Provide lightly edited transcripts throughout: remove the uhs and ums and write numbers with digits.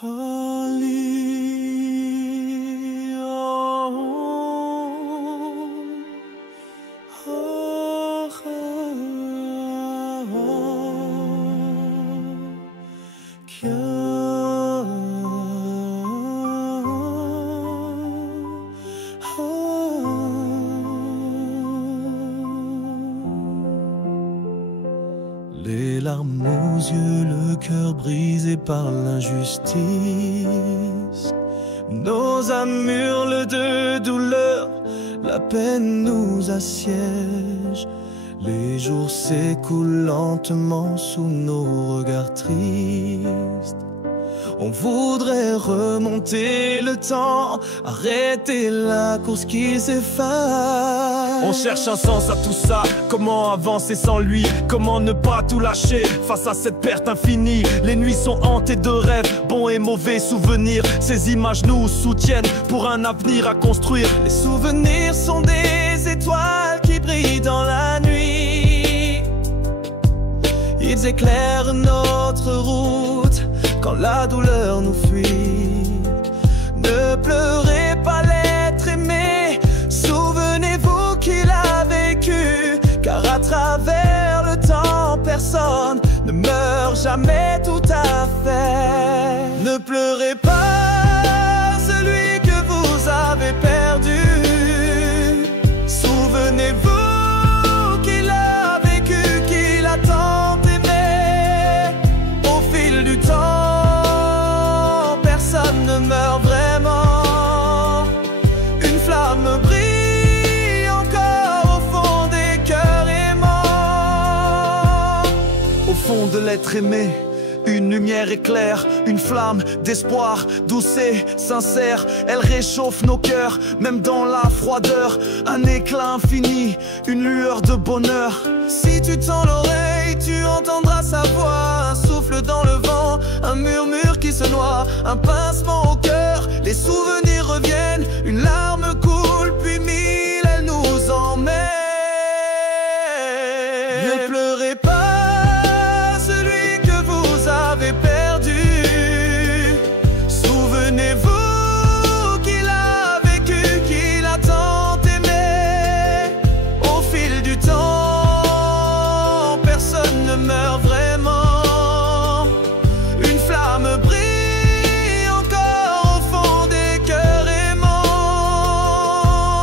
Holy, oh, oh, les larmes aux yeux, le cœur brisé par l'injustice. Nos âmes hurlent de douleur, la peine nous assiège. Les jours s'écoulent lentement sous nos regards tristes. On voudrait remonter le temps, arrêter la course qui s'efface. On cherche un sens à tout ça, comment avancer sans lui, comment ne pas tout lâcher face à cette perte infinie. Les nuits sont hantées de rêves, bons et mauvais souvenirs. Ces images nous soutiennent pour un avenir à construire. Les souvenirs sont des étoiles qui brillent dans la nuit. Ils éclairent notre route quand la douleur nous fuit. Ne pleurez pas l'être aimé, souvenez-vous qu'il a vécu. Car à travers le temps, personne ne meurt jamais tout à fait. Ne pleurez pas celui que vous avez perdu. Souvenez-vous qu'il a vécu, qu'il a tant aimé. Au fil du temps, personne ne meurt vraiment. Une flamme brille encore au fond des cœurs aimants. Au fond de l'être aimé, une lumière éclaire, une flamme d'espoir, douce et sincère. Elle réchauffe nos cœurs, même dans la froideur. Un éclat infini, une lueur de bonheur. Si tu tends l'oreille, tu entendras sa voix. Un souffle dans le vent, un murmure qui se noie, un pincement au cœur. Les souvenirs reviennent, une larme coule, puis mille elle nous emmène. Ne pleurez pas celui que vous avez perdu. Souvenez-vous qu'il a vécu, qu'il a tant aimé. Au fil du temps, personne ne meurt vraiment. Une flamme brille encore au fond des cœurs aimants.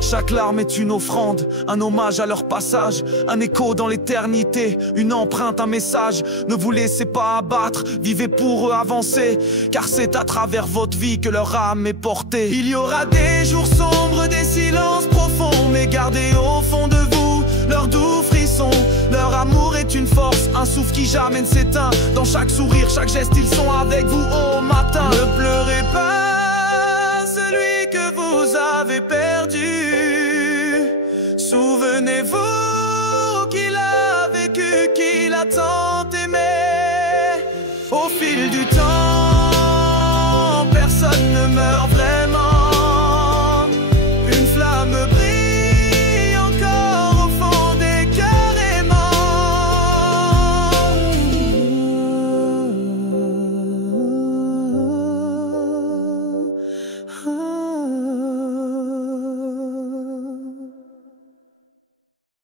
Chaque larme est une offrande, un hommage à leur passage, un écho dans l'éternité, une empreinte, un message. Ne vous laissez pas abattre, vivez pour eux, avancez, car c'est à travers votre vie que leur âme est portée. Il y aura des jours sombres, des silences profonds, mais gardez au fond de vous leur doux frisson. Leur amour est une force, un souffle qui jamais ne s'éteint. Dans chaque sourire, chaque geste, ils sont avec vous au matin. Ne pleurez pas celui que vous avez perdu. Souvenez-vous qu'il a vécu, qu'il a tant aimé. Au fil du temps,